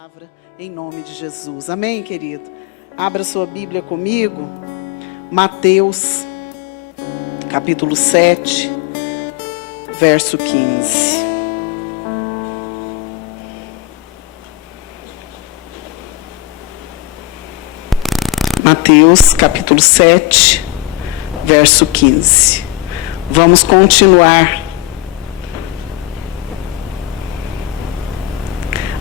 palavra, em nome de Jesus. Amém, querido? Abra sua Bíblia comigo. Mateus, capítulo 7, verso 15. Mateus, capítulo 7, verso 15. Vamos continuar.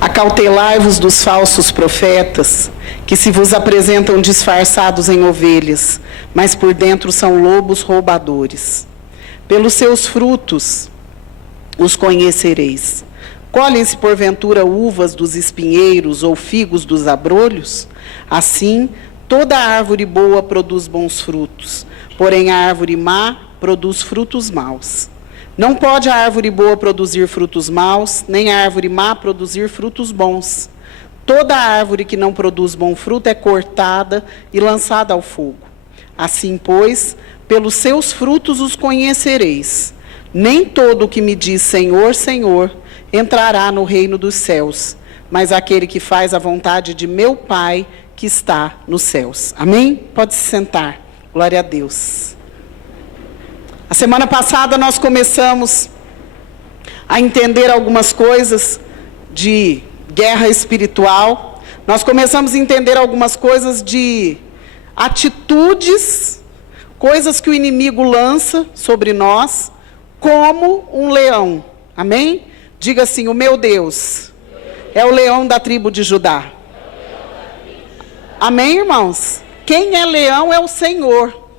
Acautelai-vos dos falsos profetas, que se vos apresentam disfarçados em ovelhas, mas por dentro são lobos roubadores. Pelos seus frutos os conhecereis. Colhem-se porventura uvas dos espinheiros ou figos dos abrolhos? Assim, toda árvore boa produz bons frutos, porém a árvore má produz frutos maus. Não pode a árvore boa produzir frutos maus, nem a árvore má produzir frutos bons. Toda árvore que não produz bom fruto é cortada e lançada ao fogo. Assim, pois, pelos seus frutos os conhecereis. Nem todo o que me diz Senhor, Senhor, entrará no reino dos céus, mas aquele que faz a vontade de meu Pai que está nos céus. Amém? Pode se sentar. Glória a Deus. A semana passada nós começamos a entender algumas coisas de guerra espiritual. Nós começamos a entender algumas coisas de atitudes, coisas que o inimigo lança sobre nós, como um leão. Amém? Diga assim: o meu Deus é o leão da tribo de Judá. Amém, irmãos? Quem é leão é o Senhor.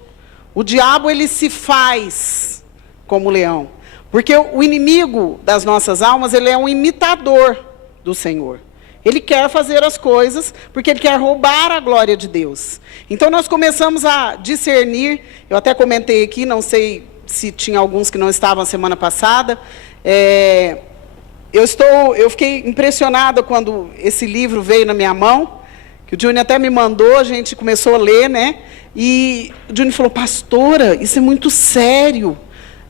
O diabo, ele se faz como leão. Porque o inimigo das nossas almas, ele é um imitador do Senhor. Ele quer fazer as coisas porque ele quer roubar a glória de Deus. Então nós começamos a discernir. Eu até comentei aqui, não sei se tinha alguns que não estavam a semana passada. Eu fiquei impressionada quando esse livro veio na minha mão, que o Júnior até me mandou, a gente começou a ler, né? E o Júnior falou: pastora, isso é muito sério.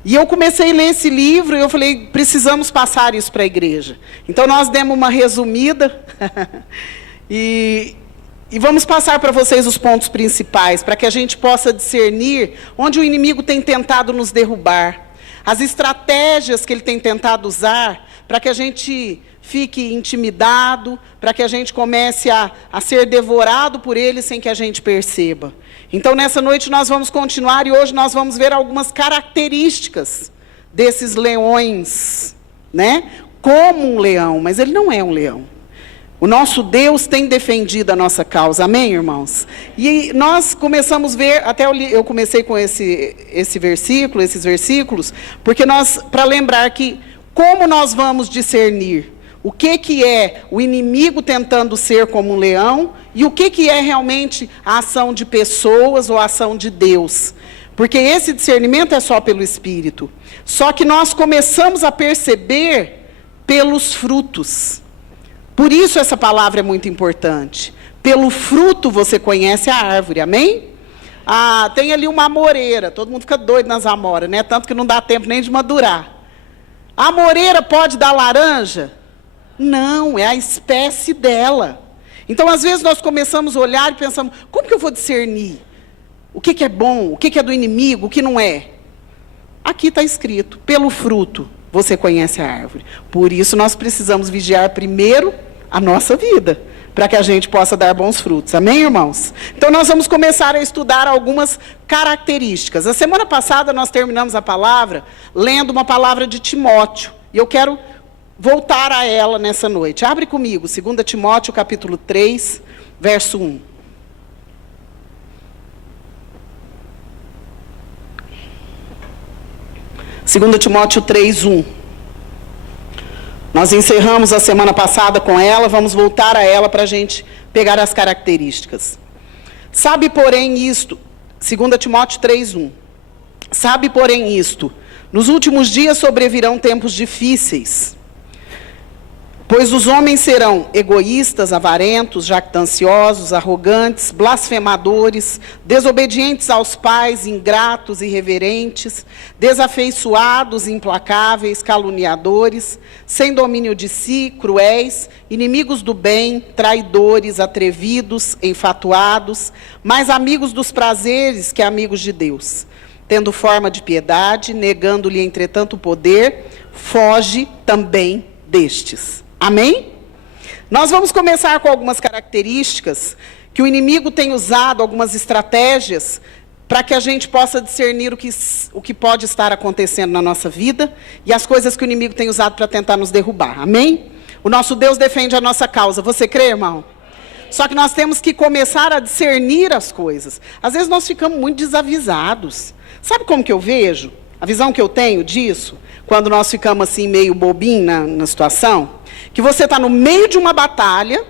E eu comecei a ler esse livro e eu falei: precisamos passar isso para a igreja. Então nós demos uma resumida e vamos passar para vocês os pontos principais, para que a gente possa discernir onde o inimigo tem tentado nos derrubar, as estratégias que ele tem tentado usar, para que a gente fique intimidado, para que a gente comece a ser devorado por ele sem que a gente perceba. Então, nessa noite nós vamos continuar e hoje nós vamos ver algumas características desses leões, né? Como um leão, mas ele não é um leão. O nosso Deus tem defendido a nossa causa, amém, irmãos? E nós começamos a ver, até eu comecei com esses versículos, porque para lembrar que como nós vamos discernir o que é o inimigo tentando ser como um leão e o que é realmente a ação de pessoas ou a ação de Deus. Porque esse discernimento é só pelo Espírito. Só que nós começamos a perceber pelos frutos. Por isso essa palavra é muito importante. Pelo fruto você conhece a árvore, amém? Tem ali uma amoreira, todo mundo fica doido nas amoras, né? Tanto que não dá tempo nem de madurar. A amoreira pode dar laranja? Não, é a espécie dela. Então, às vezes, nós começamos a olhar e pensamos: como que eu vou discernir? O que é bom, o que é do inimigo, o que não é? Aqui está escrito: pelo fruto você conhece a árvore. Por isso, nós precisamos vigiar primeiro a nossa vida, para que a gente possa dar bons frutos. Amém, irmãos? Então, nós vamos começar a estudar algumas características. A semana passada, nós terminamos a palavra lendo uma palavra de Timóteo. E eu quero voltar a ela nessa noite. Abre comigo, 2 Timóteo, capítulo 3, verso 1. Segunda Timóteo 3, 1. Nós encerramos a semana passada com ela, vamos voltar a ela para a gente pegar as características. Sabe, porém, isto, 2 Timóteo 3, 1. Sabe, porém, isto, nos últimos dias sobrevirão tempos difíceis. Pois os homens serão egoístas, avarentos, jactanciosos, arrogantes, blasfemadores, desobedientes aos pais, ingratos, irreverentes, desafeiçoados, implacáveis, caluniadores, sem domínio de si, cruéis, inimigos do bem, traidores, atrevidos, enfatuados, mais amigos dos prazeres que amigos de Deus. Tendo forma de piedade, negando-lhe, entretanto, o poder, foge também destes. Amém? Nós vamos começar com algumas características que o inimigo tem usado, algumas estratégias, para que a gente possa discernir o que pode estar acontecendo na nossa vida e as coisas que o inimigo tem usado para tentar nos derrubar. Amém? O nosso Deus defende a nossa causa. Você crê, irmão? Só que nós temos que começar a discernir as coisas. Às vezes nós ficamos muito desavisados. Sabe como que eu vejo? A visão que eu tenho disso, quando nós ficamos assim meio bobinho na situação, que você está no meio de uma batalha,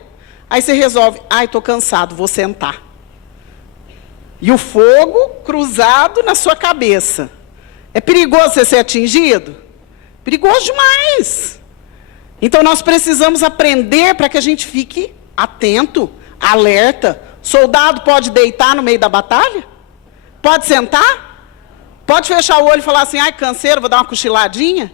aí você resolve, estou cansado, vou sentar. E o fogo cruzado na sua cabeça. É perigoso você ser atingido? Perigoso demais. Então nós precisamos aprender para que a gente fique atento, alerta. Soldado pode deitar no meio da batalha? Pode sentar? Pode fechar o olho e falar assim, canseiro, vou dar uma cochiladinha?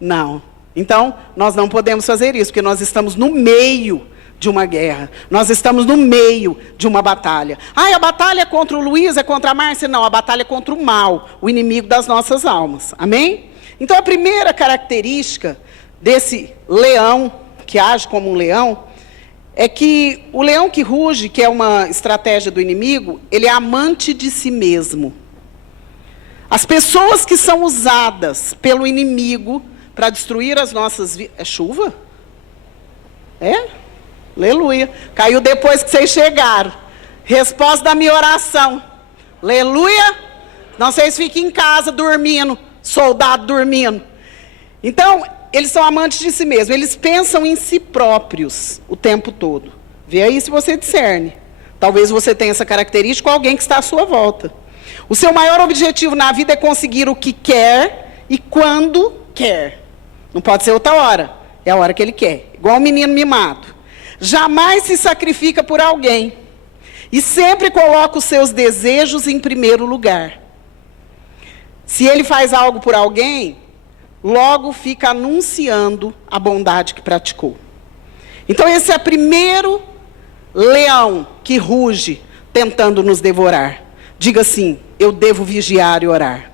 Não. Então, nós não podemos fazer isso, porque nós estamos no meio de uma guerra. Nós estamos no meio de uma batalha. A batalha é contra o Luiz, é contra a Márcia? Não, a batalha é contra o mal, o inimigo das nossas almas. Amém? Então, a primeira característica desse leão, que age como um leão, é que o leão que ruge, que é uma estratégia do inimigo, ele é amante de si mesmo. As pessoas que são usadas pelo inimigo para destruir as nossas vidas... É chuva? É? Aleluia. Caiu depois que vocês chegaram. Resposta da minha oração. Aleluia. Não sei se fica em casa dormindo, soldado dormindo. Então, eles são amantes de si mesmos. Eles pensam em si próprios o tempo todo. Vê aí se você discerne. Talvez você tenha essa característica com alguém que está à sua volta. O seu maior objetivo na vida é conseguir o que quer e quando quer. Não pode ser outra hora. É a hora que ele quer. Igual um menino mimado. Jamais se sacrifica por alguém. E sempre coloca os seus desejos em primeiro lugar. Se ele faz algo por alguém, logo fica anunciando a bondade que praticou. Então esse é o primeiro leão que ruge tentando nos devorar. Diga assim, eu devo vigiar e orar.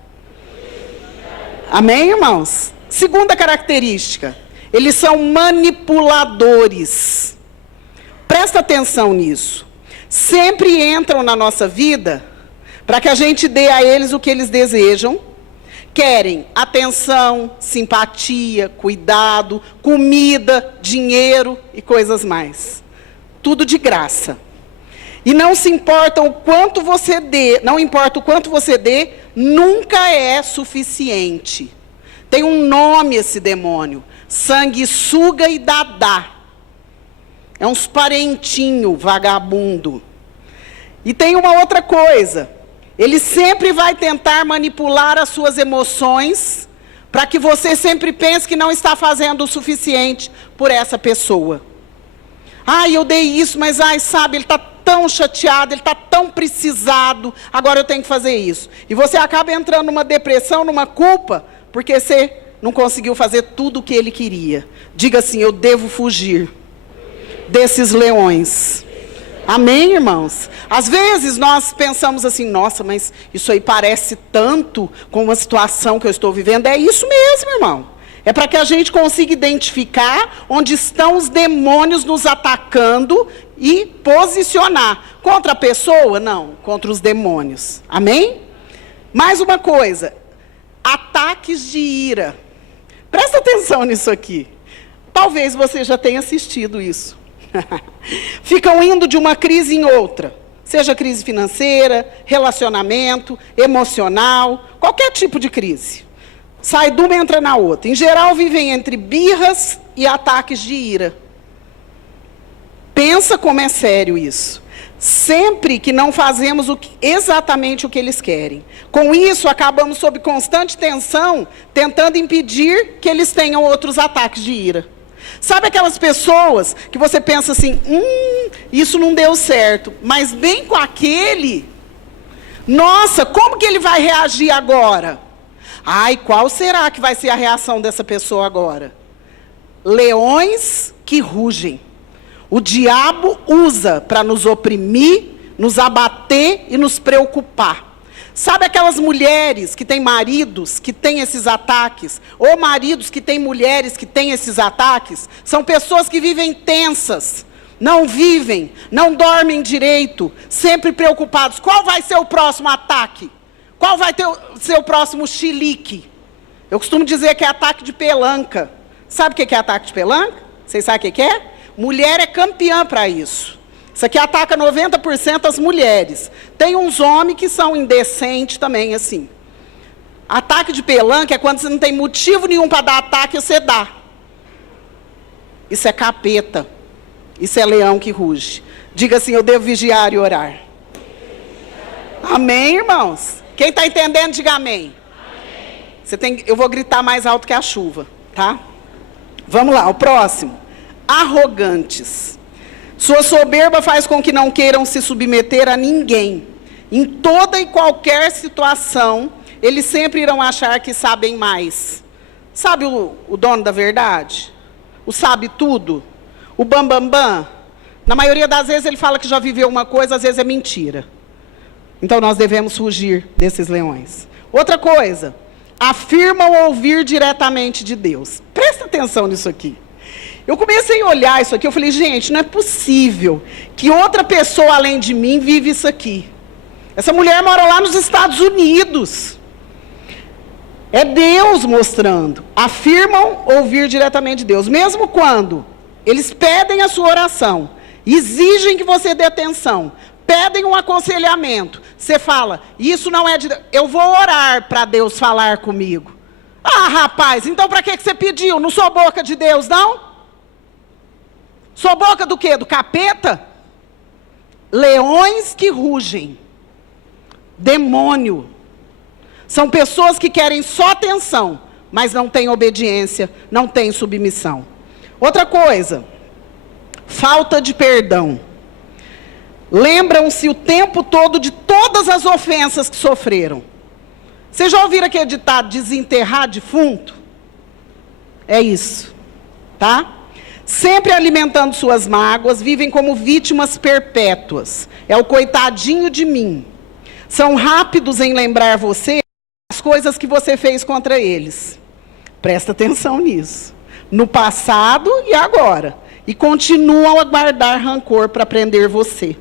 Amém, irmãos? Segunda característica, eles são manipuladores. Presta atenção nisso. Sempre entram na nossa vida para que a gente dê a eles o que eles desejam. Querem atenção, simpatia, cuidado, comida, dinheiro e coisas mais. Tudo de graça. E não se importa o quanto você dê, não importa o quanto você dê, nunca é suficiente. Tem um nome esse demônio, sanguessuga e dadá. É uns parentinho vagabundo. E tem uma outra coisa, ele sempre vai tentar manipular as suas emoções, para que você sempre pense que não está fazendo o suficiente por essa pessoa. Eu dei isso, mas sabe, ele está tão chateado, ele está tão precisado, agora eu tenho que fazer isso. E você acaba entrando numa depressão, numa culpa, porque você não conseguiu fazer tudo o que ele queria. Diga assim, eu devo fugir desses leões. Amém, irmãos? Às vezes nós pensamos assim, nossa, mas isso aí parece tanto com uma situação que eu estou vivendo. É isso mesmo, irmão. É para que a gente consiga identificar onde estão os demônios nos atacando e posicionar. Contra a pessoa? Não, contra os demônios. Amém? Mais uma coisa, ataques de ira. Presta atenção nisso aqui. Talvez você já tenha assistido isso. Ficam indo de uma crise em outra. Seja crise financeira, relacionamento, emocional, qualquer tipo de crise. Sai de uma e entra na outra. Em geral, vivem entre birras e ataques de ira. Pensa como é sério isso. Sempre que não fazemos exatamente o que eles querem. Com isso, acabamos sob constante tensão, tentando impedir que eles tenham outros ataques de ira. Sabe aquelas pessoas que você pensa assim, isso não deu certo, mas bem com aquele, nossa, como que ele vai reagir agora? Ai, qual será que vai ser a reação dessa pessoa agora? Leões que rugem. O diabo usa para nos oprimir, nos abater e nos preocupar. Sabe aquelas mulheres que têm maridos que têm esses ataques? Ou maridos que têm mulheres que têm esses ataques? São pessoas que vivem tensas, não vivem, não dormem direito, sempre preocupados. Qual vai ser o próximo ataque? Qual vai ser o próximo chilique? Eu costumo dizer que é ataque de pelanca. Sabe o que é ataque de pelanca? Vocês sabem o que é? Mulher é campeã para isso. Isso aqui ataca 90% as mulheres. Tem uns homens que são indecentes também, assim. Ataque de pelanca é quando você não tem motivo nenhum para dar ataque, você dá. Isso é capeta. Isso é leão que ruge. Diga assim, eu devo vigiar e orar. Amém, irmãos? Quem está entendendo, diga amém. Eu vou gritar mais alto que a chuva, tá? Vamos lá, o próximo. Arrogantes. Sua soberba faz com que não queiram se submeter a ninguém. Em toda e qualquer situação, eles sempre irão achar que sabem mais. Sabe o dono da verdade? O sabe tudo? O bambambam? Na maioria das vezes ele fala que já viveu uma coisa, às vezes é mentira. Então nós devemos fugir desses leões. Outra coisa, afirmam ouvir diretamente de Deus. Presta atenção nisso aqui. Eu comecei a olhar isso aqui, eu falei, gente, não é possível que outra pessoa além de mim vive isso aqui. Essa mulher mora lá nos Estados Unidos. É Deus mostrando. Afirmam ouvir diretamente de Deus. Mesmo quando eles pedem a sua oração, exigem que você dê atenção, pedem um aconselhamento, você fala, isso não é de Deus, eu vou orar para Deus falar comigo. Ah, rapaz, então para que você pediu? Não sou boca de Deus, não? Sou boca do quê? Do capeta? Leões que rugem. Demônio. São pessoas que querem só atenção, mas não têm obediência, não têm submissão. Outra coisa, falta de perdão. Lembram-se o tempo todo de todas as ofensas que sofreram. Vocês já ouviram aquele ditado, desenterrar defunto? É isso, tá? Sempre alimentando suas mágoas, vivem como vítimas perpétuas. É o coitadinho de mim. São rápidos em lembrar você as coisas que você fez contra eles. Presta atenção nisso. No passado e agora. E continuam a guardar rancor para prender você.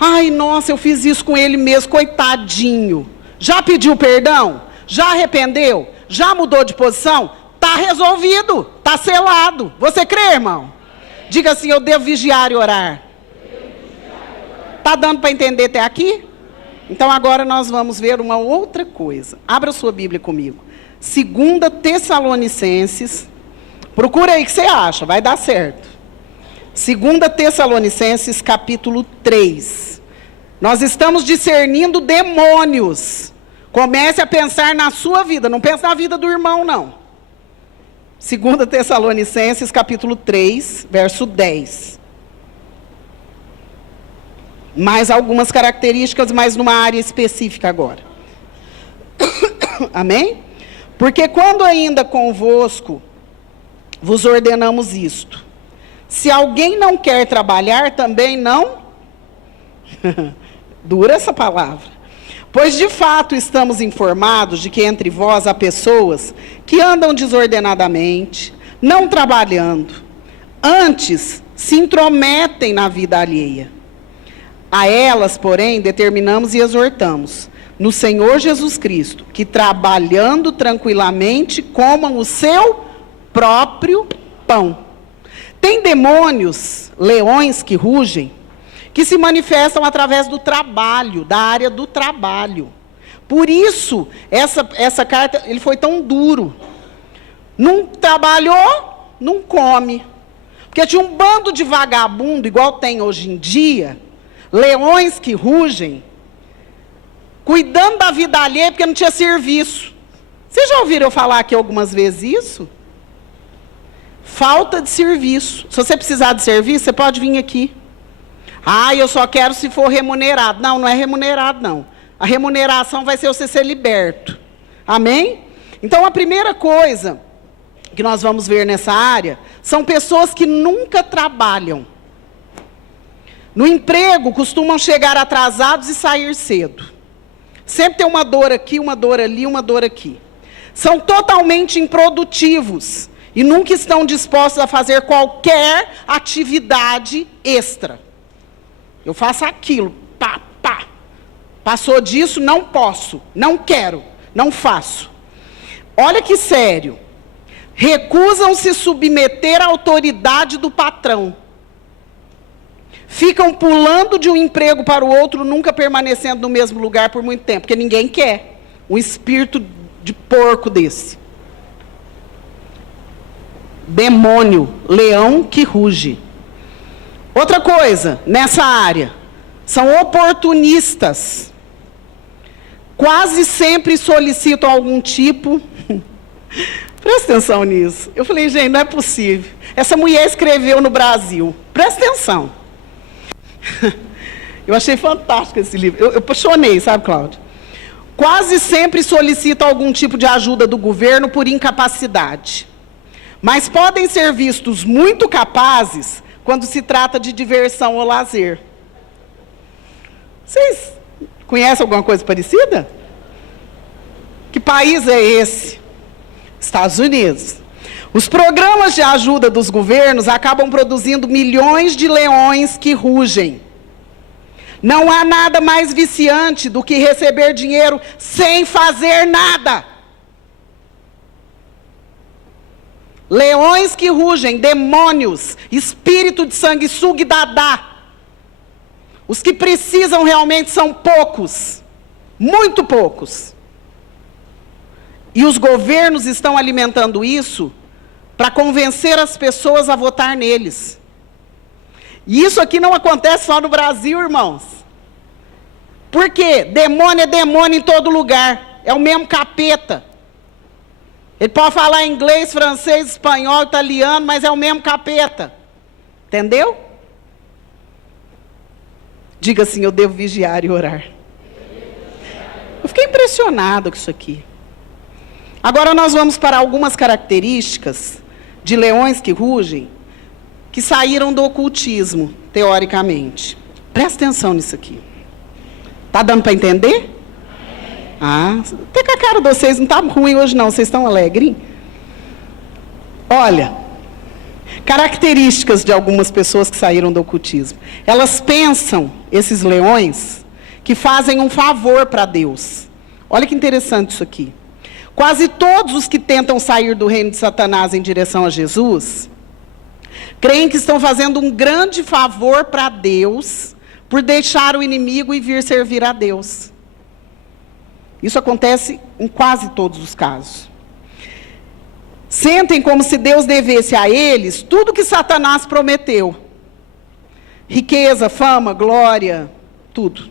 Ai, nossa, eu fiz isso com ele mesmo, coitadinho. Já pediu perdão? Já arrependeu? Já mudou de posição? Está resolvido, está selado. Você crê, irmão? Diga assim, eu devo vigiar e orar. Está dando para entender até aqui? Então agora nós vamos ver uma outra coisa. Abra sua Bíblia comigo. 2 Tessalonicenses. Procura aí o que você acha, vai dar certo. 2 Tessalonicenses, capítulo 3. Nós estamos discernindo demônios. Comece a pensar na sua vida, não pense na vida do irmão, não. 2 Tessalonicenses, capítulo 3, verso 10. Mais algumas características, mas numa área específica agora. Amém? Porque quando ainda convosco vos ordenamos isto. Se alguém não quer trabalhar, também não... Dura essa palavra. Pois de fato estamos informados de que entre vós há pessoas que andam desordenadamente, não trabalhando, antes se intrometem na vida alheia. A elas, porém, determinamos e exortamos, no Senhor Jesus Cristo, que trabalhando tranquilamente comam o seu próprio pão. Tem demônios, leões que rugem, que se manifestam através do trabalho, da área do trabalho. Por isso, essa carta, ele foi tão duro. Não trabalhou, não come. Porque tinha um bando de vagabundo, igual tem hoje em dia, leões que rugem, cuidando da vida alheia, porque não tinha serviço. Vocês já ouviram eu falar aqui algumas vezes isso? Falta de serviço. Se você precisar de serviço, você pode vir aqui. Ah, eu só quero se for remunerado. Não, não é remunerado, não. A remuneração vai ser você ser liberto. Amém? Então, a primeira coisa que nós vamos ver nessa área são pessoas que nunca trabalham. No emprego, costumam chegar atrasados e sair cedo. Sempre tem uma dor aqui, uma dor ali, uma dor aqui. São totalmente improdutivos e nunca estão dispostos a fazer qualquer atividade extra. Eu faço aquilo, pá, pá. Passou disso, não posso, não quero, não faço. Olha que sério. Recusam se submeter à autoridade do patrão. Ficam pulando de um emprego para o outro, nunca permanecendo no mesmo lugar por muito tempo, porque ninguém quer um espírito de porco desse. Demônio, leão que ruge. Outra coisa, nessa área, são oportunistas. Quase sempre solicitam algum tipo... Presta atenção nisso. Eu falei, gente, não é possível. Essa mulher escreveu no Brasil. Presta atenção. Eu achei fantástico esse livro. Eu apaixonei, sabe, Cláudia? Quase sempre solicitam algum tipo de ajuda do governo por incapacidade. Mas podem ser vistos muito capazes quando se trata de diversão ou lazer. Vocês conhecem alguma coisa parecida? Que país é esse? Estados Unidos. Os programas de ajuda dos governos acabam produzindo milhões de leões que rugem. Não há nada mais viciante do que receber dinheiro sem fazer nada. Leões que rugem, demônios, espírito de sanguessuga e dadá. Os que precisam realmente são poucos, muito poucos. E os governos estão alimentando isso para convencer as pessoas a votar neles. E isso aqui não acontece só no Brasil, irmãos. Por quê? Demônio é demônio em todo lugar. É o mesmo capeta. Ele pode falar inglês, francês, espanhol, italiano, mas é o mesmo capeta. Entendeu? Diga assim, eu devo vigiar e orar. Eu fiquei impressionado com isso aqui. Agora nós vamos para algumas características de leões que rugem, que saíram do ocultismo, teoricamente. Presta atenção nisso aqui. Está dando para entender? Ah, até que a cara de vocês não está ruim hoje não, vocês estão alegres? Olha, características de algumas pessoas que saíram do ocultismo. Elas pensam, esses leões, que fazem um favor para Deus. Olha que interessante isso aqui. Quase todos os que tentam sair do reino de Satanás em direção a Jesus, creem que estão fazendo um grande favor para Deus, por deixar o inimigo e vir servir a Deus. Isso acontece em quase todos os casos. Sentem como se Deus devesse a eles tudo que Satanás prometeu. Riqueza, fama, glória, tudo.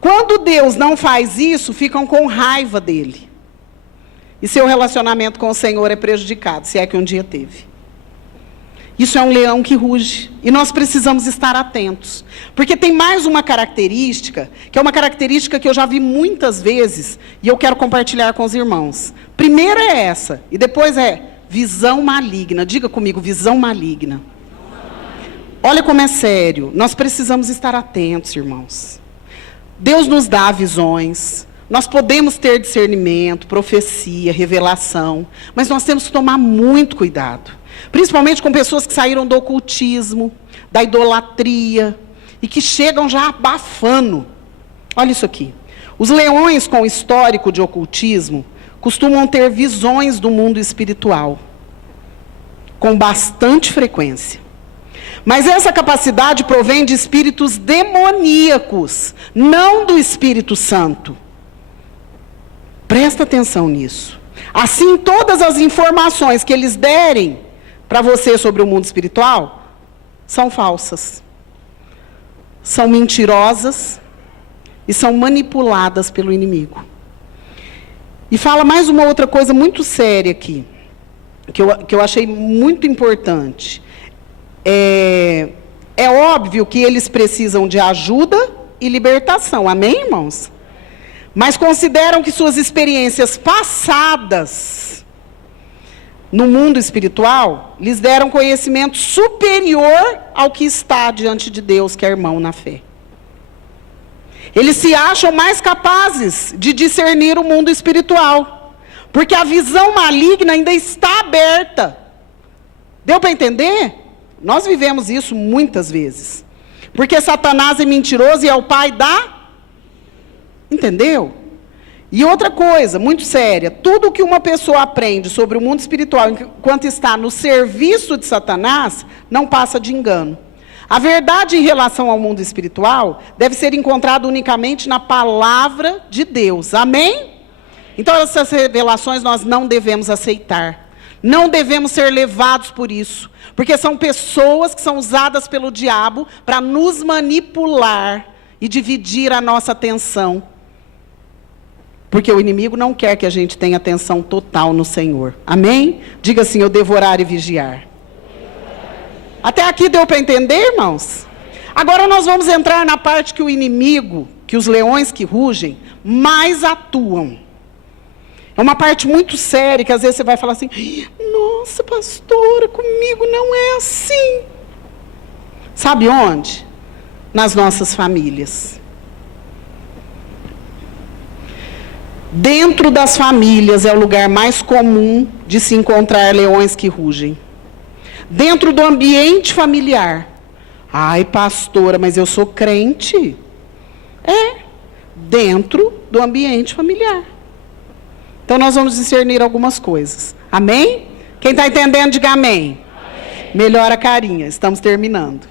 Quando Deus não faz isso, ficam com raiva dele. E seu relacionamento com o Senhor é prejudicado, se é que um dia teve. Isso é um leão que ruge. E nós precisamos estar atentos. Porque tem mais uma característica, que é uma característica que eu já vi muitas vezes, e eu quero compartilhar com os irmãos. Primeiro é essa, e depois é visão maligna. Diga comigo, visão maligna. Olha como é sério. Nós precisamos estar atentos, irmãos. Deus nos dá visões. Nós podemos ter discernimento, profecia, revelação, mas nós temos que tomar muito cuidado. Principalmente com pessoas que saíram do ocultismo, da idolatria, e que chegam já abafando. Olha isso aqui. Os leões com histórico de ocultismo costumam ter visões do mundo espiritual, com bastante frequência. Mas essa capacidade provém de espíritos demoníacos, não do Espírito Santo. Presta atenção nisso. Assim, todas as informações que eles derem para você sobre o mundo espiritual são falsas, são mentirosas e são manipuladas pelo inimigo. E fala mais uma outra coisa muito séria aqui. que eu achei muito importante. É óbvio que eles precisam de ajuda e libertação, amém, irmãos? Mas consideram que suas experiências passadas no mundo espiritual lhes deram conhecimento superior ao que está diante de Deus, que é irmão na fé. Eles se acham mais capazes de discernir o mundo espiritual, porque a visão maligna ainda está aberta. Deu para entender? Nós vivemos isso muitas vezes. Porque Satanás é mentiroso e é o pai da... Entendeu? E outra coisa, muito séria, tudo que uma pessoa aprende sobre o mundo espiritual, enquanto está no serviço de Satanás, não passa de engano. A verdade em relação ao mundo espiritual deve ser encontrada unicamente na palavra de Deus. Amém? Então, essas revelações nós não devemos aceitar. Não devemos ser levados por isso. Porque são pessoas que são usadas pelo diabo para nos manipular e dividir a nossa atenção. Porque o inimigo não quer que a gente tenha atenção total no Senhor. Amém? Diga assim, eu devorar e vigiar. Até aqui deu para entender, irmãos? Agora nós vamos entrar na parte que o inimigo, que os leões que rugem, mais atuam. É uma parte muito séria, que às vezes você vai falar assim, nossa, pastora, comigo não é assim. Sabe onde? Nas nossas famílias. Dentro das famílias é o lugar mais comum de se encontrar leões que rugem. Dentro do ambiente familiar. Ai, pastora, mas eu sou crente. Dentro do ambiente familiar. Então, nós vamos discernir algumas coisas. Amém? Quem está entendendo, diga amém. Amém. Melhora a carinha, estamos terminando.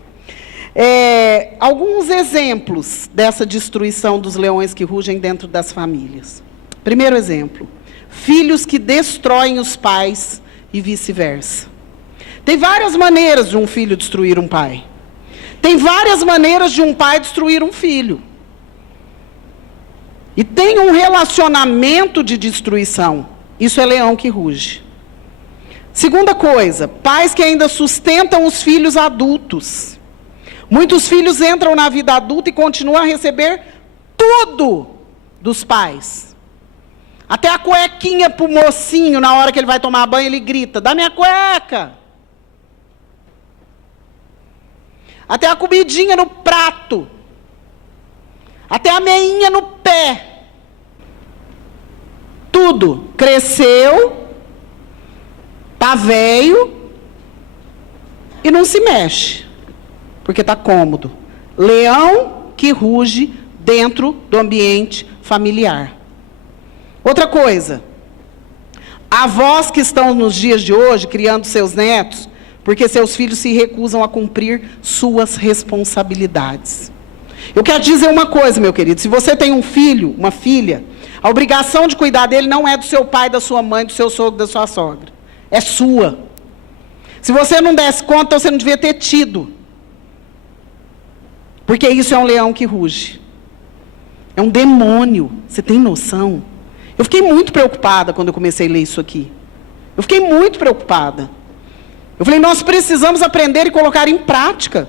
Alguns exemplos dessa destruição dos leões que rugem dentro das famílias. Primeiro exemplo, filhos que destroem os pais e vice-versa. Tem várias maneiras de um filho destruir um pai. Tem várias maneiras de um pai destruir um filho. E tem um relacionamento de destruição. Isso é leão que ruge. Segunda coisa, pais que ainda sustentam os filhos adultos. Muitos filhos entram na vida adulta e continuam a receber tudo dos pais. Até a cuequinha pro mocinho, na hora que ele vai tomar banho, ele grita, dá minha cueca. Até a comidinha no prato. Até a meinha no pé. Tudo. Cresceu, tá velho e não se mexe. Porque tá cômodo. Leão que ruge dentro do ambiente familiar. Outra coisa, avós que estão nos dias de hoje criando seus netos, porque seus filhos se recusam a cumprir suas responsabilidades. Eu quero dizer uma coisa, meu querido, se você tem um filho, uma filha, a obrigação de cuidar dele não é do seu pai, da sua mãe, do seu sogro, da sua sogra. É sua. Se você não desse conta, você não devia ter tido. Porque isso é um leão que ruge. É um demônio. Você tem noção? Eu fiquei muito preocupada quando eu comecei a ler isso aqui. Eu fiquei muito preocupada. Eu falei, nós precisamos aprender e colocar em prática.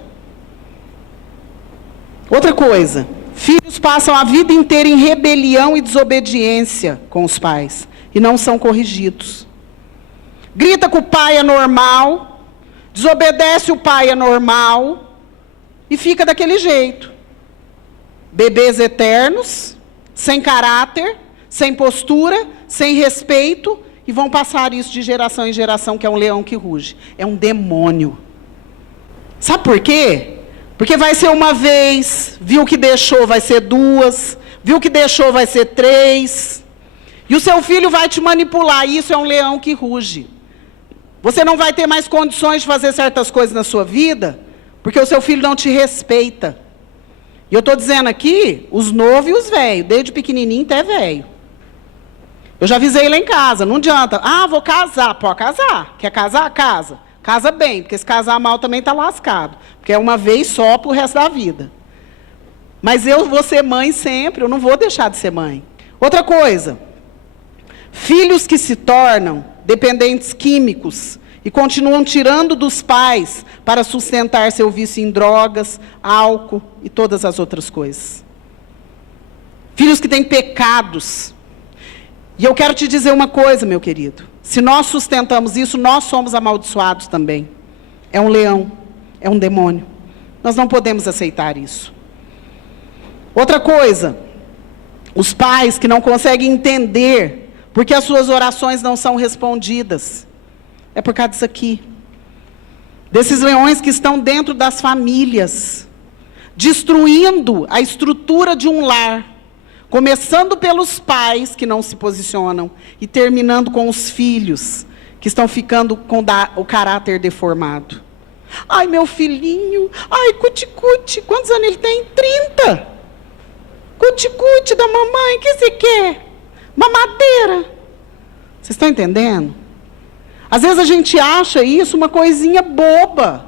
Outra coisa, filhos passam a vida inteira em rebelião e desobediência com os pais e não são corrigidos. Grita que o pai é normal, desobedece o pai é normal e fica daquele jeito. Bebês eternos, sem caráter, sem postura, sem respeito, e vão passar isso de geração em geração, que é um leão que ruge. É um demônio. Sabe por quê? Porque vai ser uma vez, viu que deixou, vai ser duas, viu que deixou, vai ser três. E o seu filho vai te manipular, isso é um leão que ruge. Você não vai ter mais condições de fazer certas coisas na sua vida, porque o seu filho não te respeita. E eu estou dizendo aqui, os novos e os velhos, desde pequenininho até velho. Eu já avisei lá em casa, não adianta. Ah, vou casar. Pode casar. Quer casar? Casa. Casa bem, porque se casar mal também está lascado. Porque é uma vez só para o resto da vida. Mas eu vou ser mãe sempre, eu não vou deixar de ser mãe. Outra coisa, filhos que se tornam dependentes químicos e continuam tirando dos pais para sustentar seu vício em drogas, álcool e todas as outras coisas. Filhos que têm pecados. E eu quero te dizer uma coisa, meu querido. Se nós sustentamos isso, nós somos amaldiçoados também. É um leão, é um demônio. Nós não podemos aceitar isso. Outra coisa, os pais que não conseguem entender porque as suas orações não são respondidas. É por causa disso aqui. Desses leões que estão dentro das famílias, destruindo a estrutura de um lar, começando pelos pais que não se posicionam e terminando com os filhos que estão ficando com o caráter deformado. Ai, meu filhinho, ai, cuti-cuti, quantos anos ele tem? 30. Cuti-cuti da mamãe, o que você quer? Mamadeira. Vocês estão entendendo? Às vezes a gente acha isso uma coisinha boba.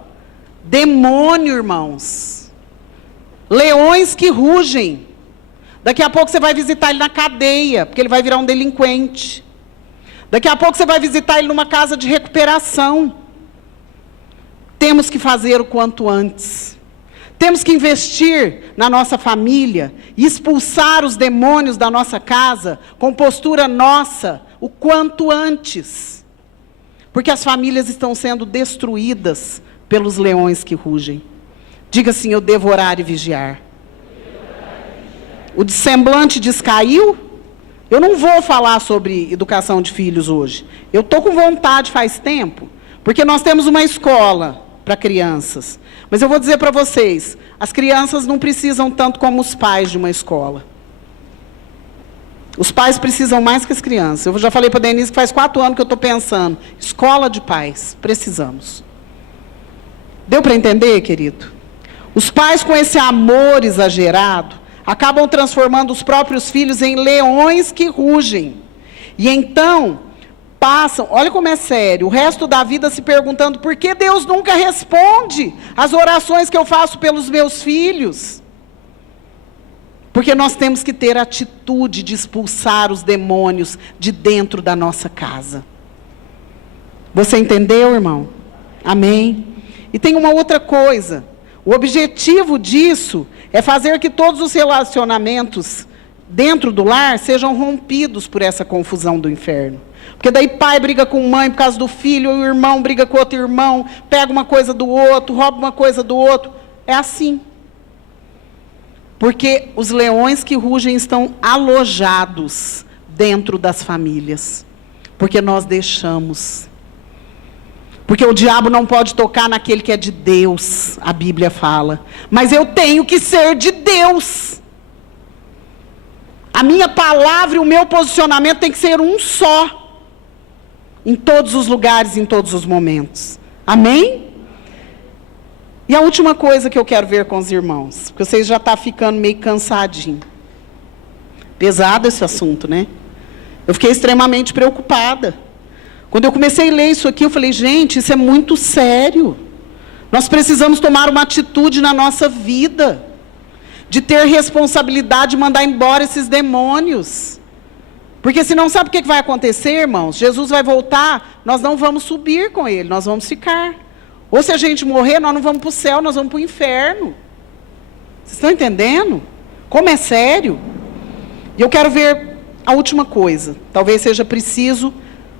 Demônio, irmãos. Leões que rugem. Daqui a pouco você vai visitar ele na cadeia, porque ele vai virar um delinquente. Daqui a pouco você vai visitar ele numa casa de recuperação. Temos que fazer o quanto antes. Temos que investir na nossa família e expulsar os demônios da nossa casa com postura nossa o quanto antes. Porque as famílias estão sendo destruídas pelos leões que rugem. Diga assim: eu devo orar e vigiar. O semblante descaiu? Eu não vou falar sobre educação de filhos hoje. Eu estou com vontade faz tempo, porque nós temos uma escola para crianças. Mas eu vou dizer para vocês, as crianças não precisam tanto como os pais de uma escola. Os pais precisam mais que as crianças. Eu já falei para a Denise que faz 4 anos que eu estou pensando. Escola de pais, precisamos. Deu para entender, querido? Os pais com esse amor exagerado, acabam transformando os próprios filhos em leões que rugem. E então, passam, olha como é sério, o resto da vida se perguntando por que Deus nunca responde às orações que eu faço pelos meus filhos. Porque nós temos que ter a atitude de expulsar os demônios de dentro da nossa casa. Você entendeu, irmão? Amém? E tem uma outra coisa. O objetivo disso é fazer que todos os relacionamentos dentro do lar sejam rompidos por essa confusão do inferno. Porque daí pai briga com mãe por causa do filho, o irmão briga com outro irmão, pega uma coisa do outro, rouba uma coisa do outro. É assim. Porque os leões que rugem estão alojados dentro das famílias. Porque nós deixamos. Porque o diabo não pode tocar naquele que é de Deus, a Bíblia fala. Mas eu tenho que ser de Deus. A minha palavra e o meu posicionamento tem que ser um só. Em todos os lugares, em todos os momentos. Amém? E a última coisa que eu quero ver com os irmãos, porque vocês já estão ficando meio cansadinhos. Pesado esse assunto, né? Eu fiquei extremamente preocupada. Quando eu comecei a ler isso aqui, eu falei, gente, isso é muito sério. Nós precisamos tomar uma atitude na nossa vida, de ter responsabilidade de mandar embora esses demônios. Porque senão, sabe o que vai acontecer, irmãos? Jesus vai voltar, nós não vamos subir com ele, nós vamos ficar. Ou se a gente morrer, nós não vamos para o céu, nós vamos para o inferno. Vocês estão entendendo? Como é sério? E eu quero ver a última coisa. Talvez seja preciso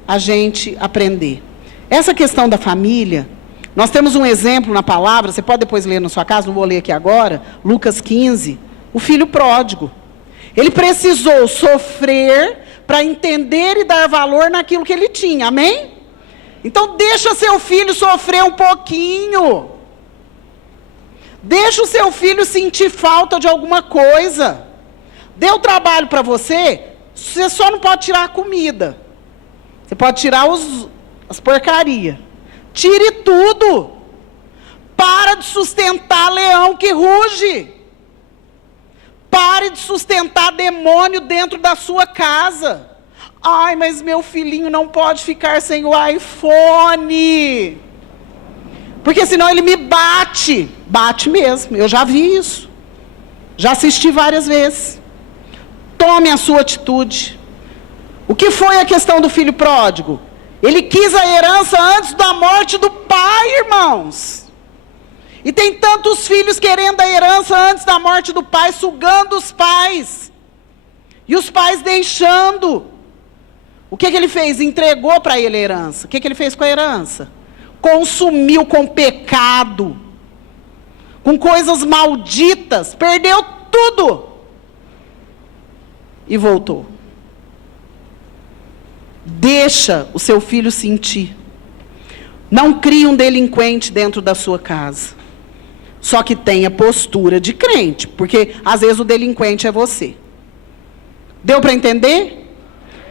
a gente aprender. Essa questão da família, nós temos um exemplo na palavra, você pode depois ler na sua casa, não vou ler aqui agora, Lucas 15, o filho pródigo. Ele precisou sofrer para entender e dar valor naquilo que ele tinha, amém? Então deixa seu filho sofrer um pouquinho. Deixa o seu filho sentir falta de alguma coisa. Deu trabalho para você, você só não pode tirar a comida. Você pode tirar as porcarias. Tire tudo. Para de sustentar leão que ruge. Pare de sustentar demônio dentro da sua casa. Ai, mas meu filhinho não pode ficar sem o iPhone. Porque senão ele me bate. Bate mesmo, eu já vi isso. Já assisti várias vezes. Tome a sua atitude. O que foi a questão do filho pródigo? Ele quis a herança antes da morte do pai, irmãos. E tem tantos filhos querendo a herança antes da morte do pai, sugando os pais. E os pais deixando. O que ele fez? Entregou para ele a herança. O que ele fez com a herança? Consumiu com pecado. Com coisas malditas. Perdeu tudo. E voltou. Deixa o seu filho sentir. Não crie um delinquente dentro da sua casa. Só que tenha postura de crente, porque às vezes o delinquente é você. Deu para entender?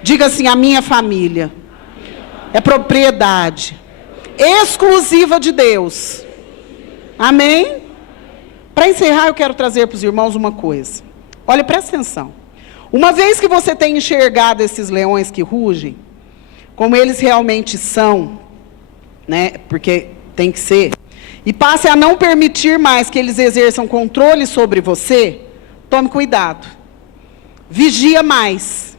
Diga assim: a minha família é propriedade exclusiva de Deus. Amém? Para encerrar, eu quero trazer para os irmãos uma coisa. Olha, presta atenção. Uma vez que você tem enxergado esses leões que rugem, como eles realmente são, né? Porque tem que ser, e passe a não permitir mais que eles exerçam controle sobre você, tome cuidado. Vigia mais.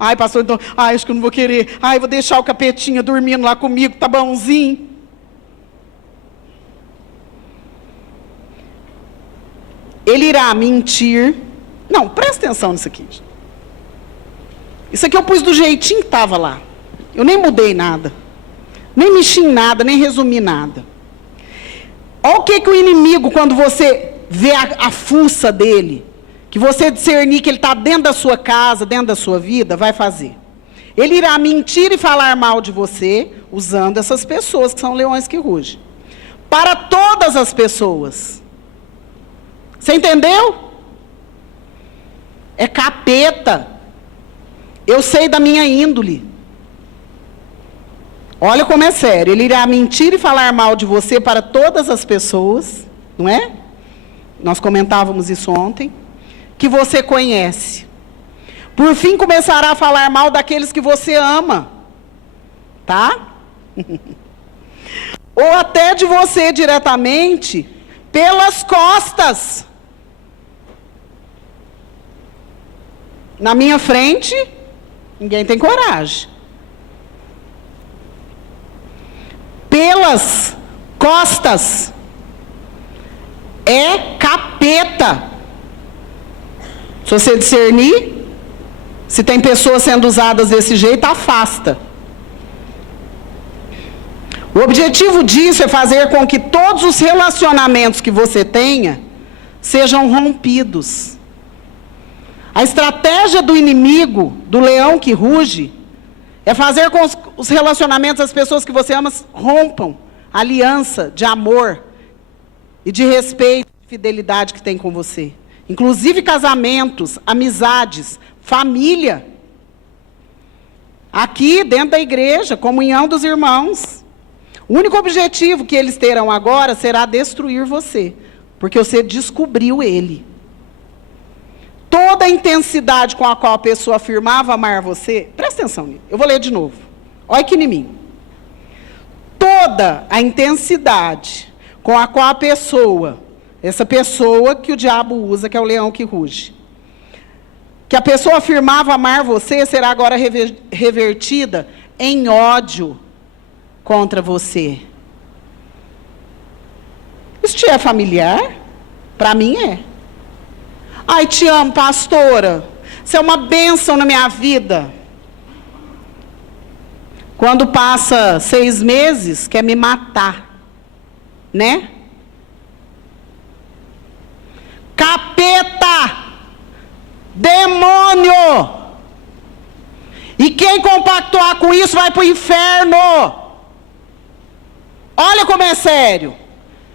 Ai, pastor, então, acho que eu não vou querer. Ai, vou deixar o capetinha dormindo lá comigo, tá bonzinho. Ele irá mentir. Não, presta atenção nisso aqui. Isso aqui eu pus do jeitinho que estava lá. Eu nem mudei nada. Nem mexi em nada, nem resumi nada. Olha o que o inimigo, quando você vê a fuça dele, que você discernir que ele está dentro da sua casa, dentro da sua vida, vai fazer. Ele irá mentir e falar mal de você, usando essas pessoas que são leões que rugem. Para todas as pessoas. Você entendeu? É capeta. Eu sei da minha índole. Olha como é sério. Ele irá mentir e falar mal de você para todas as pessoas, não é? Nós comentávamos isso ontem. Que você conhece. Por fim, começará a falar mal daqueles que você ama. Tá? Ou até de você diretamente, pelas costas. Na minha frente, ninguém tem coragem. Pelas costas. É capeta. Se você discernir, se tem pessoas sendo usadas desse jeito, afasta. O objetivo disso é fazer com que todos os relacionamentos que você tenha sejam rompidos. A estratégia do inimigo, do leão que ruge, é fazer com que os relacionamentos das pessoas que você ama rompam a aliança de amor e de respeito e fidelidade que tem com você. Inclusive casamentos, amizades, família. Aqui dentro da igreja, comunhão dos irmãos. O único objetivo que eles terão agora será destruir você, porque você descobriu ele. Toda a intensidade com a qual a pessoa afirmava amar você, presta atenção nisso, eu vou ler de novo. Olha aqui em mim. Toda a intensidade com a qual a pessoa, essa pessoa que o diabo usa, que é o leão que ruge, que a pessoa afirmava amar você, será agora revertida em ódio contra você. Isso te é familiar? Para mim é. Ai, te amo, pastora. Você é uma bênção na minha vida. Quando passa 6 meses, quer me matar. Né? Capeta! Demônio! E quem compactuar com isso vai para o inferno. Olha como é sério.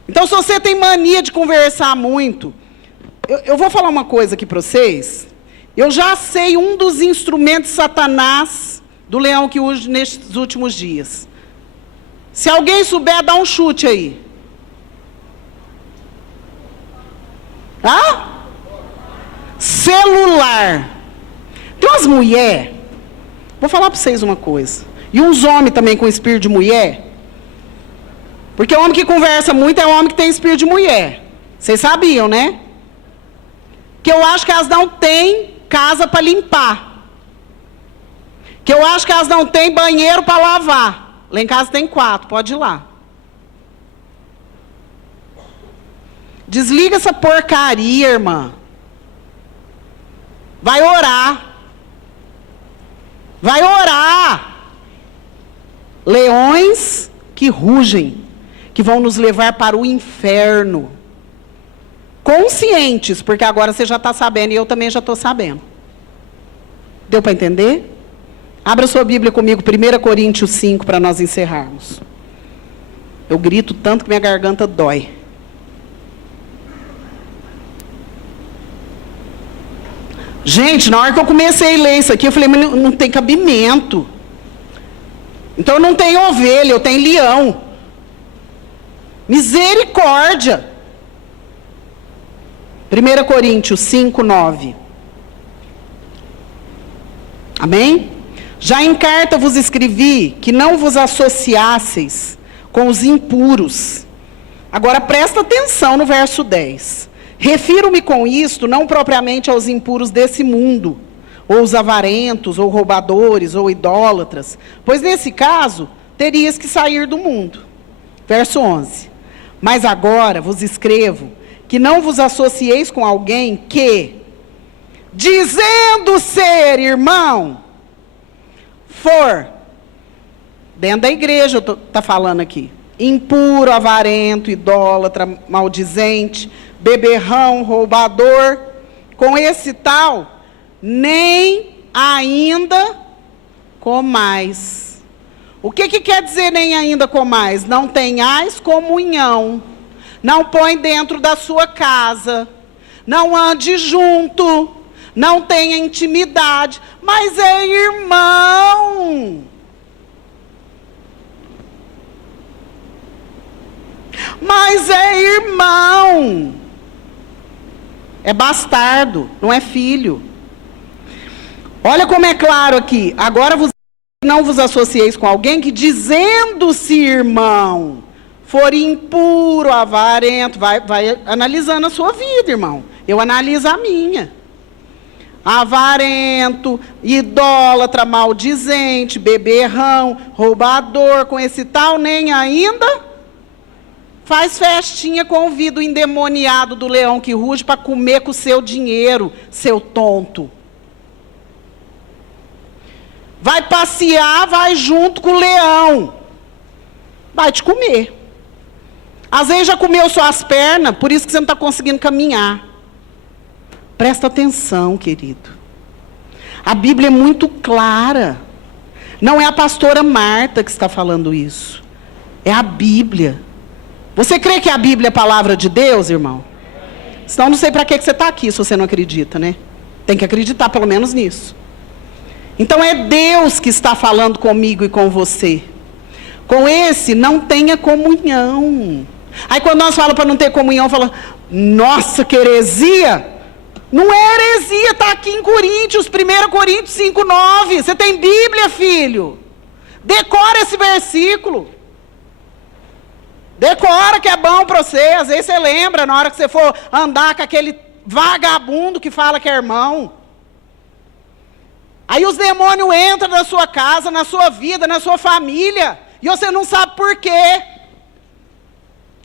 Então, se você tem mania de conversar muito, eu vou falar uma coisa aqui para vocês. Eu já sei um dos instrumentos de Satanás, do leão que usa nestes últimos dias. Se alguém souber, dá um chute aí. Hã? Celular. Tem umas mulheres, vou falar para vocês uma coisa, e uns homens também com espírito de mulher, porque o homem que conversa muito é o homem que tem espírito de mulher. Vocês sabiam, né? Que eu acho que elas não têm casa para limpar. Que Que eu acho que elas não têm banheiro para lavar. Lá em casa tem 4, pode ir lá. Desliga essa porcaria, irmã. Vai orar. Vai orar. Leões que rugem, que vão nos levar para o inferno. Conscientes, porque agora você já está sabendo e eu também já estou sabendo. Deu para entender? Abra sua Bíblia comigo, 1 Coríntios 5, para nós encerrarmos. Eu grito tanto que minha garganta dói. Gente, na hora que eu comecei a ler isso aqui, eu falei, mas não tem cabimento. Então eu não tenho ovelha, eu tenho leão. Misericórdia. 1 Coríntios 5, 9. Amém? Já em carta vos escrevi que não vos associasseis com os impuros. Agora presta atenção no verso 10. Refiro-me com isto não propriamente aos impuros desse mundo, ou os avarentos, ou roubadores, ou idólatras, pois nesse caso terias que sair do mundo. Verso 11. Mas agora vos escrevo que não vos associeis com alguém que, dizendo ser irmão, for, dentro da igreja está falando aqui, impuro, avarento, idólatra, maldizente, beberrão, roubador, com esse tal, nem ainda comais. O que quer dizer nem ainda comais? Não tenhais comunhão, não põe dentro da sua casa, não ande junto, não tenha intimidade, mas é irmão. Mas é irmão. É bastardo, não é filho. Olha como é claro aqui. Agora não vos associeis com alguém que, dizendo-se irmão, for impuro, avarento, vai analisando a sua vida, irmão. Eu analiso a minha. Avarento, idólatra, maldizente, beberrão, roubador, com esse tal, nem ainda faz festinha, convida o endemoniado do leão que ruge para comer com o seu dinheiro, seu tonto. Vai passear, vai junto com o leão. Vai te comer. Às vezes já comeu suas pernas, por isso que você não está conseguindo caminhar. Presta atenção, querido. A Bíblia é muito clara. Não é a pastora Marta que está falando isso. É a Bíblia. Você crê que a Bíblia é a palavra de Deus, irmão? Senão não sei para que você está aqui se você não acredita, né? Tem que acreditar pelo menos nisso. Então é Deus que está falando comigo e com você. Com esse não tenha comunhão. Aí quando nós falamos para não ter comunhão, fala, nossa, que heresia. Não é heresia, está aqui em Coríntios, 1 Coríntios 5, 9. Você tem Bíblia, filho? Decora esse versículo. Decora que é bom para você. Às vezes você lembra na hora que você for andar com aquele vagabundo que fala que é irmão. Aí os demônios entram na sua casa, na sua vida, na sua família. E você não sabe por quê.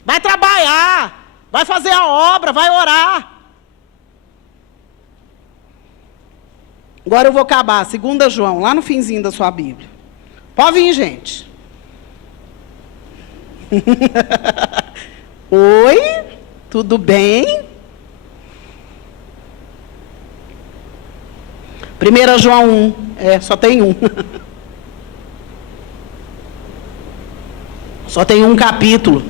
Vai trabalhar. Vai fazer a obra, vai orar. Agora eu vou acabar. 2 João, lá no finzinho da sua Bíblia. Pode vir, gente. Oi, tudo bem? 1 João 1, só tem um. Só tem um capítulo.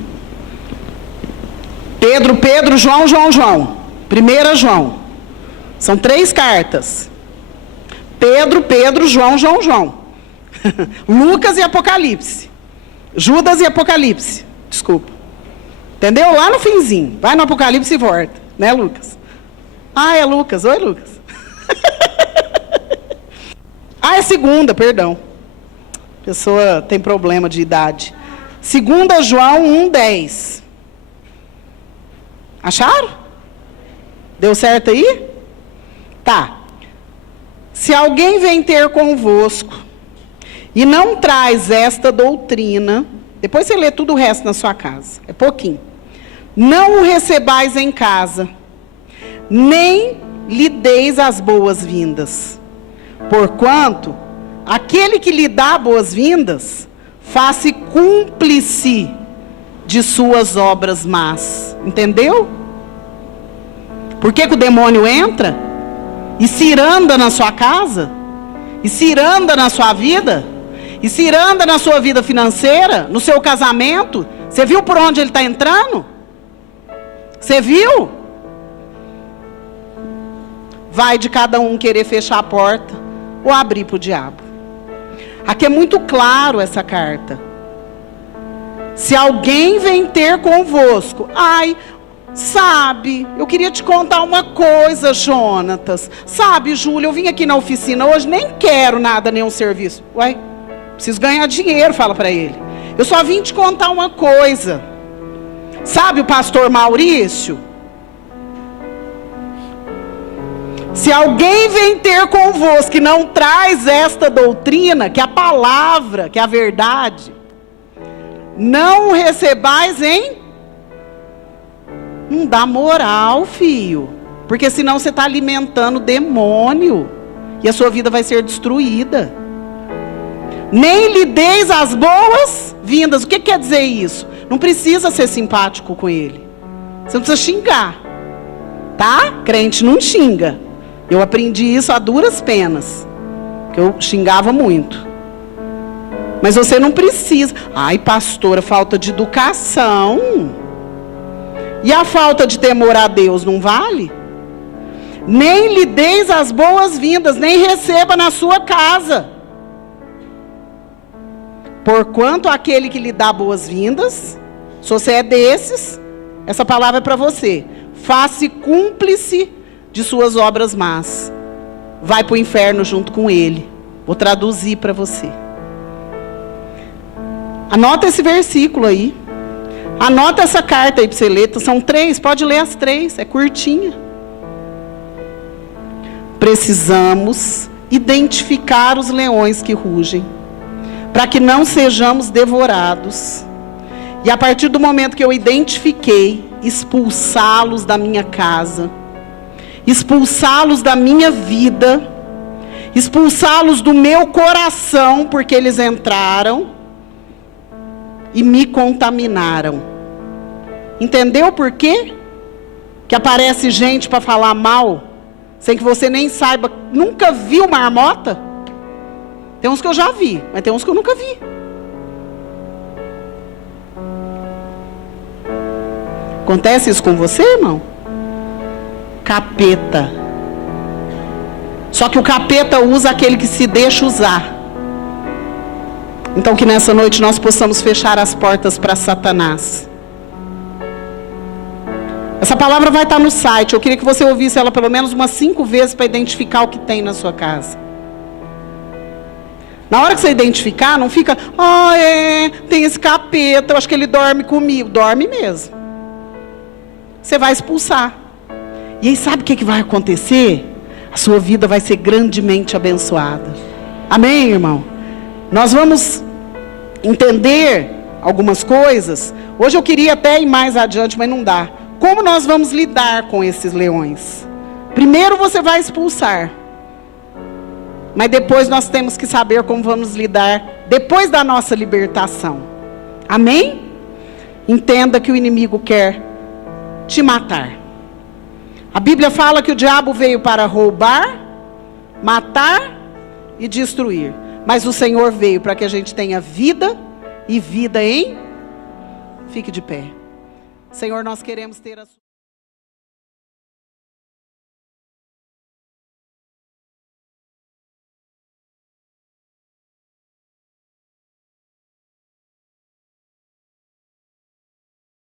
Pedro, João. 1 João. São 3 cartas. Pedro, João. Lucas e Apocalipse. Judas e Apocalipse. Desculpa. Entendeu? Lá no finzinho. Vai no Apocalipse e volta. Né, Lucas? Ah, é Lucas. Oi, Lucas. É 2, perdão. A pessoa tem problema de idade. 2 João 1:10. Acharam? Deu certo aí? Tá. Se alguém vem ter convosco e não traz esta doutrina, depois você lê tudo o resto na sua casa, é pouquinho. Não o recebais em casa, nem lhe deis as boas-vindas. Porquanto, aquele que lhe dá boas-vindas, faça cúmplice de suas obras más. Entendeu? Por que o demônio entra? E ciranda na sua casa? E ciranda na sua vida? E ciranda na sua vida financeira? No seu casamento? Você viu por onde ele está entrando? Você viu? Vai de cada um querer fechar a porta ou abrir para o diabo. Aqui é muito claro essa carta. Se alguém vem ter convosco, sabe, eu queria te contar uma coisa, Jonatas. Sabe, Júlia, eu vim aqui na oficina hoje, nem quero nada, nenhum serviço. Uai, preciso ganhar dinheiro, fala para ele. Eu só vim te contar uma coisa. Sabe o pastor Maurício? Se alguém vem ter convosco que não traz esta doutrina, que é a palavra, que é a verdade, não o recebais em... Não dá moral, filho. Porque senão você está alimentando o demônio. E a sua vida vai ser destruída. Nem lhe deis as boas-vindas. O que quer dizer isso? Não precisa ser simpático com ele. Você não precisa xingar. Tá? Crente não xinga. Eu aprendi isso a duras penas. Porque eu xingava muito. Mas você não precisa. Ai, pastora, falta de educação. E a falta de temor a Deus não vale? Nem lhe deis as boas-vindas, nem receba na sua casa. Porquanto aquele que lhe dá boas-vindas, se você é desses, essa palavra é para você. Faça cúmplice de suas obras más. Vai para o inferno junto com ele. Vou traduzir para você. Anota esse versículo aí. Anota essa carta aí para você ler. São 3, pode ler as 3, é curtinha. Precisamos identificar os leões que rugem, para que não sejamos devorados. E a partir do momento que eu identifiquei, expulsá-los da minha casa, expulsá-los da minha vida, expulsá-los do meu coração, porque eles entraram e me contaminaram. Entendeu por quê? Que aparece gente para falar mal, sem que você nem saiba. Nunca viu marmota? Tem uns que eu já vi, mas tem uns que eu nunca vi. Acontece isso com você, irmão? Capeta. Só que o capeta usa aquele que se deixa usar. Então que nessa noite nós possamos fechar as portas para Satanás. Essa palavra vai estar no site. Eu queria que você ouvisse ela pelo menos umas 5 vezes para identificar o que tem na sua casa. Na hora que você identificar, não fica, tem esse capeta, eu acho que ele dorme comigo. Dorme mesmo. Você vai expulsar. E aí sabe o que vai acontecer? A sua vida vai ser grandemente abençoada. Amém, irmão? Nós vamos entender algumas coisas. Hoje eu queria até ir mais adiante, mas não dá. Como nós vamos lidar com esses leões? Primeiro você vai expulsar. Mas depois nós temos que saber como vamos lidar depois da nossa libertação. Amém? Entenda que o inimigo quer te matar. A Bíblia fala que o diabo veio para roubar, matar e destruir. Mas o Senhor veio para que a gente tenha vida e vida em... Fique de pé. Senhor, nós queremos ter a sua...